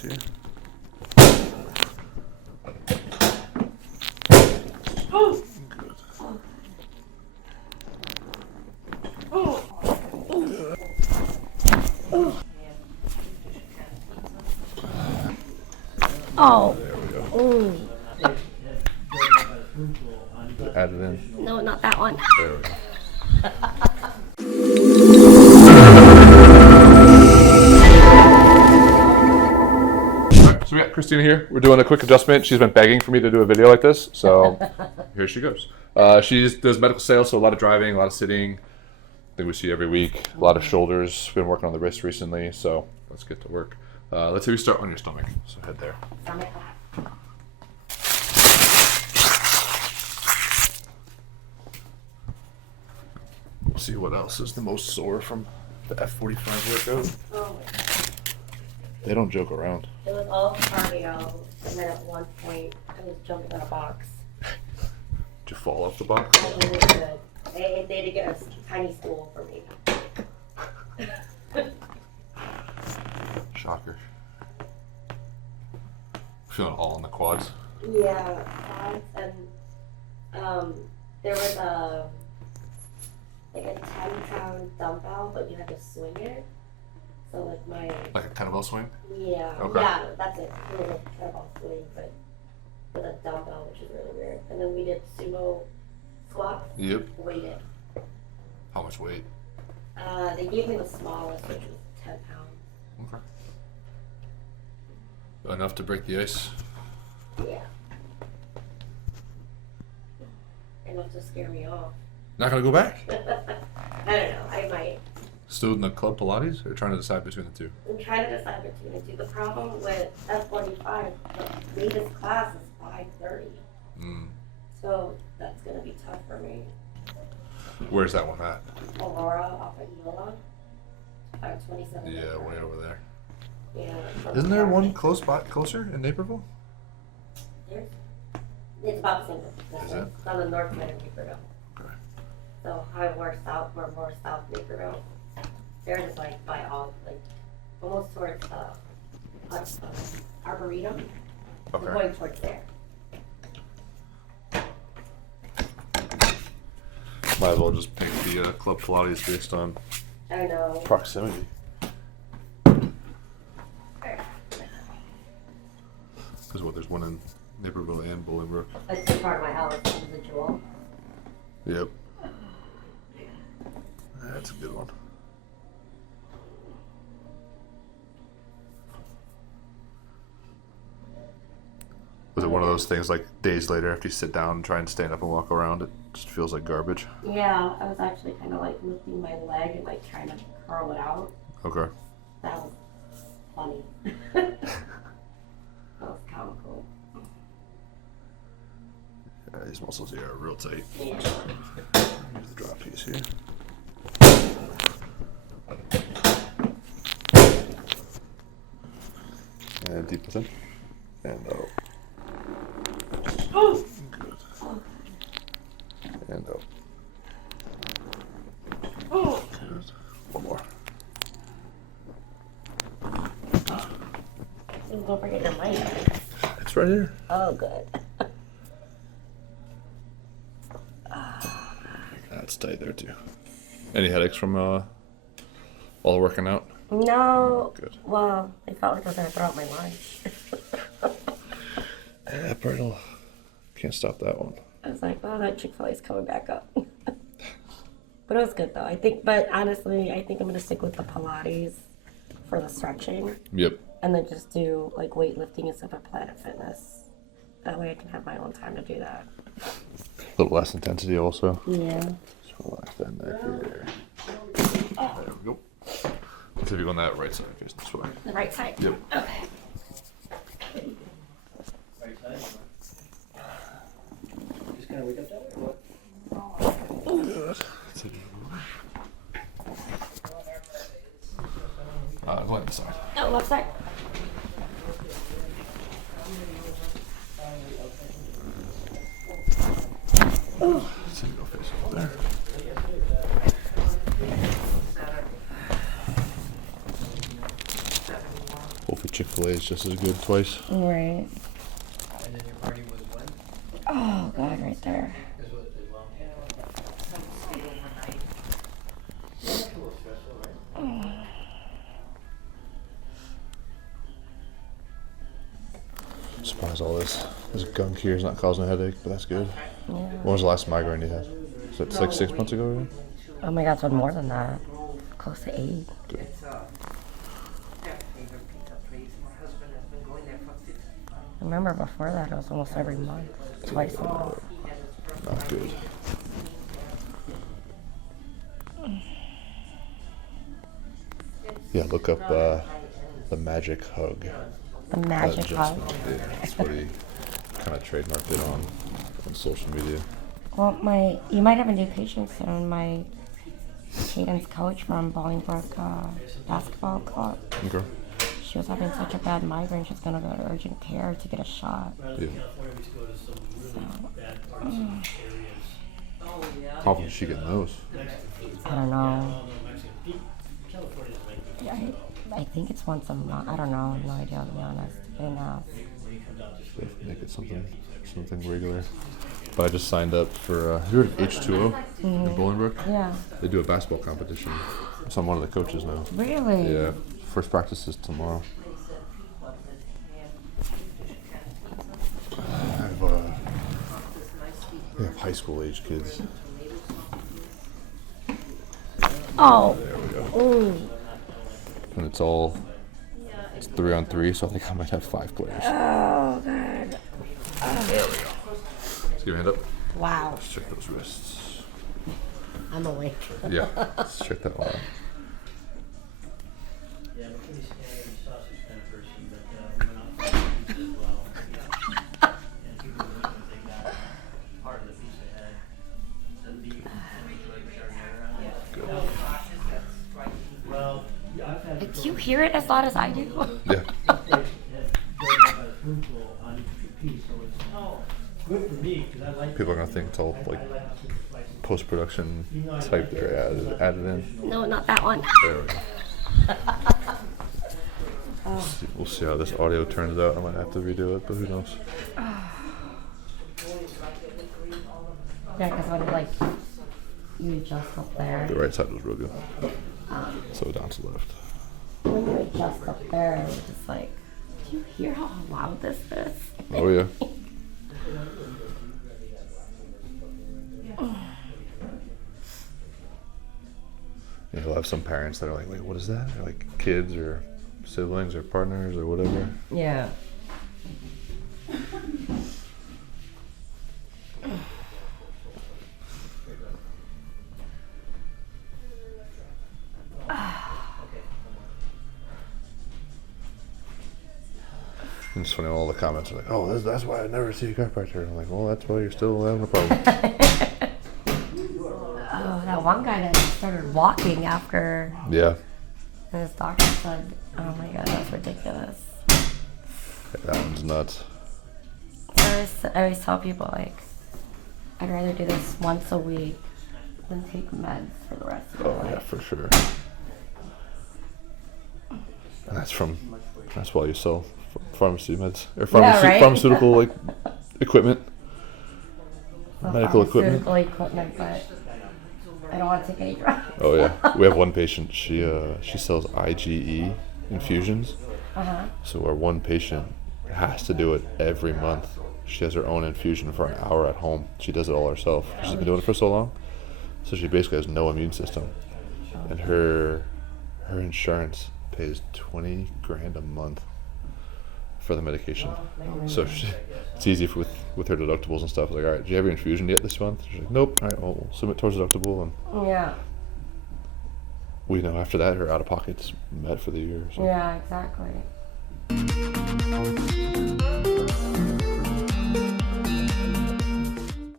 piece here. Oh. Good. Oh. There we go. Mm. Add it in. No, not that one. There we go. Alright, so we got Kristina here. We're doing a quick adjustment. She's been begging for me to do a video like this, so here she goes. She does medical sales, so a lot of driving, a lot of sitting. I think we see every week. A lot of shoulders. Been working on the wrist recently, so let's get to work. Let's say we start on your stomach. So head there. Stomach. We'll see what else is the most sore from the F45 workout. Oh my God. They don't joke around. It was all cardio, and then at one point I was jumping on a box. Did you fall off the box? I really good. They had to get a tiny stool for me. Shocker. Feeling all in the quads. Yeah, quads, and there was a 10-pound dumbbell, but you had to swing it. So Like a kettlebell swing? yeah, Okay. yeah, that's it. It was a kettlebell swing, but with a dumbbell, which is really weird. And then we did sumo squats. Yep. Weighted. How much weight? They gave me the smallest, which was 10 pounds. Okay. Enough to break the ice? Yeah. Enough to scare me off. Not gonna go back? I don't know. I might. Still in the club Pilates, or trying to decide between the two? I'm trying to decide between the two. The problem with F45, the latest class is 5:30. So that's gonna be tough for me. Where's that one at? Aurora off of Eola. 527. Yeah, way over there. Yeah. Isn't there one closer in Naperville? It's about the same distance. Is it? It's on the north side of Naperville. Okay. So more south Naperville. Theirs is like by all, like almost towards Arboretum. Okay. We're going towards there. Might as well just pick the club Pilates based on I know. proximity. Because what, there's one in Naperville and Bolingbrook. It's just part of my house, individual. Yep. That's a good one. Was it one of those things like days later after you sit down and try and stand up and walk around, it just feels like garbage? Yeah, I was actually kind of like lifting my leg and like trying to curl it out. Okay. That was funny. That was comical. Yeah, these muscles here are real tight. Yeah. Here's the drop piece here. And deep within. And out. Oh. Good. And out. Oh. Good. One more. Don't forget your mic. It's right here. Oh, good. That's tight there too. Any headaches from all working out? No. Good. Well, I felt like I was going to throw out my lunch. Yeah, brittle. Can't stop that one. I was like, oh, that Chick-fil-A's coming back up. But it was good, though. But honestly, I think I'm going to stick with the Pilates for the stretching. Yep. And then just do, like, weightlifting instead of Planet Fitness. That way I can have my own time to do that. A little less intensity also. Yeah. Just relax that neck here. There we go. See if you go on that right side, facing this way. The right side? Yep. Okay. Just gonna wake up that way or what? Good. Go on this side. Oh, left side. See you go face over there. Hopefully Chick-fil-A is just as good twice. Right. And then your party was when? Oh God, right there. This was as well. That's a little stressful, right? Surprised all this gunk here is not causing a headache, but that's good. Yeah. When was the last migraine you had? So it's like 6 months ago already? Oh my God, it's been more than that. Close to 8. Good. I remember before that, it was almost every month, twice a month. Not good. Yeah, look up the magic hug. The magic hug. Yeah, that's what he kind of trademarked it on social media. Well, you might have a new patient soon. My Caden's coach from Bolingbrook basketball club. Okay. She was having such a bad migraine, she's gonna go to urgent care to get a shot. Yeah. So, How often does she get those? I don't know. Yeah, I think it's once a month. I don't know. I have no idea, to be honest. I didn't ask. Make it something regular. But I just signed up for you're at H2O in Bolingbrook. Yeah. They do a basketball competition. So I'm one of the coaches now. Really? Yeah. First practice is tomorrow. We have high school age kids. Oh. There we go. Ooh. And it's 3-on-3, so I think I might have 5 players. Oh, God. There we go. Let's give your hand up. Wow. Let's check those wrists. I'm awake. Yeah, let's check that one out. Yeah, I'm a pretty scanny sausage kind of person, but we went out for pizza as well. And people were looking to take that part of the piece they had. The beef and the chardonnay on it. Well, yeah, I've had. Do you hear it as loud as I do? Yeah. Good for me, 'cause I like. People are gonna think it's all like post-production type they're added in. No, not that one. There we go. We'll see how this audio turns out. I might have to redo it, but who knows? Yeah, because when you adjust up there, The right side was real good. So down to the left. when you adjust up there, it's just like, do you hear how loud this is? Oh yeah. You'll have some parents that are like, wait, what is that? They're like kids or siblings or partners or whatever. Yeah. And it's funny, all the comments are like, oh, that's why I never see a chiropractor. I'm like, well, that's why you're still having a problem. Oh, that one guy that started walking after Yeah. his doctor said, oh my God, that's ridiculous. That one's nuts. I always tell people, I'd rather do this once a week than take meds for the rest of my Oh life. yeah, for sure. And that's why you sell pharmacy meds or right? pharmaceutical equipment, medical equipment. Pharmaceutical equipment, but I don't want to take any drugs. Oh yeah, we have one patient. She sells IgE infusions. So our one patient has to do it every month. She has her own infusion for an hour at home. She does it all herself. She's been doing it for so long, so she basically has no immune system, and her insurance pays $20,000 a month for the medication. So it's easy with her deductibles and stuff. Like, all right, do you have your infusion yet this month? She's like, nope. All right, well, we'll submit towards deductible, and Yeah. we know after that her out of pocket's met for the year. So. Yeah, exactly.